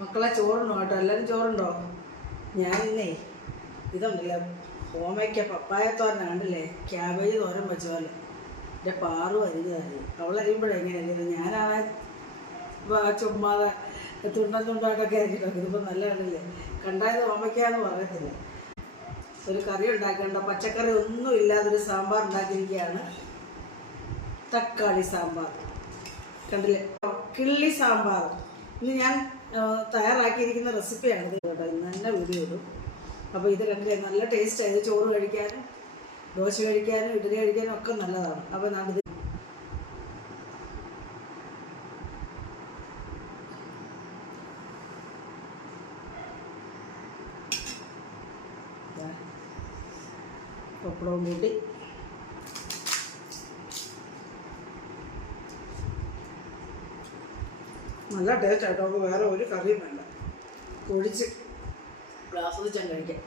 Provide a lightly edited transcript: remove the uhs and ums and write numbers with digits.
മക്കളെ ചോറുണ്ടോ കേട്ടോ? എല്ലാവരും ചോറുണ്ടോ? ഞാനിന്നേ ഇതുണ്ടല്ലോ ഹോമയ്ക്ക പപ്പായത്തോരൻ കണ്ടില്ലേ, ക്യാബേജ് തോരൻ വെച്ച പോലെ എൻ്റെ പാറു അരിഞ്ഞതായി. അവളരിയുമ്പോഴെങ്ങനെ അരിഞ്ഞത്, ഞാനാണ് ചുമ്മാതെ തുണ്ടൊക്കെ അരിഞ്ഞിട്ടുണ്ട്. ഇതിപ്പോൾ നല്ല കണ്ടില്ലേ, കണ്ടായത് ഹോമയ്ക്കാന്ന് പറയത്തില്ല. ഒരു കറി ഉണ്ടാക്കേണ്ട, പച്ചക്കറി ഒന്നും ഇല്ലാതൊരു സാമ്പാർ ഉണ്ടാക്കിയിരിക്കുകയാണ്. തക്കാളി സാമ്പാർ കണ്ടില്ലേ, കിള്ളി സാമ്പാർ. ഇന്ന് ഞാൻ തയ്യാറാക്കിയിരിക്കുന്ന റെസിപ്പിയാണിത് കേട്ടോ. ഇന്ന് തന്നെ വീഡിയോ ഇടും. അപ്പോൾ ഇത് കണ്ടില്ലേ, നല്ല ടേസ്റ്റാണ്. ഇത് ചോറ് കഴിക്കാനും ദോശ കഴിക്കാനും ഇഡ്ഡലി കഴിക്കാനും ഒക്കെ നല്ലതാണ്. അപ്പോൾ ഞാനിത് പപ്പടവും കൂട്ടി നല്ല ടേസ്റ്റ് ആയിട്ടോ. അപ്പോൾ വേറെ ഒരു കറിയും വേണ്ട, ഒഴിച്ച് ഗ്ലാസ് വെച്ചാൽ കഴിക്കാം.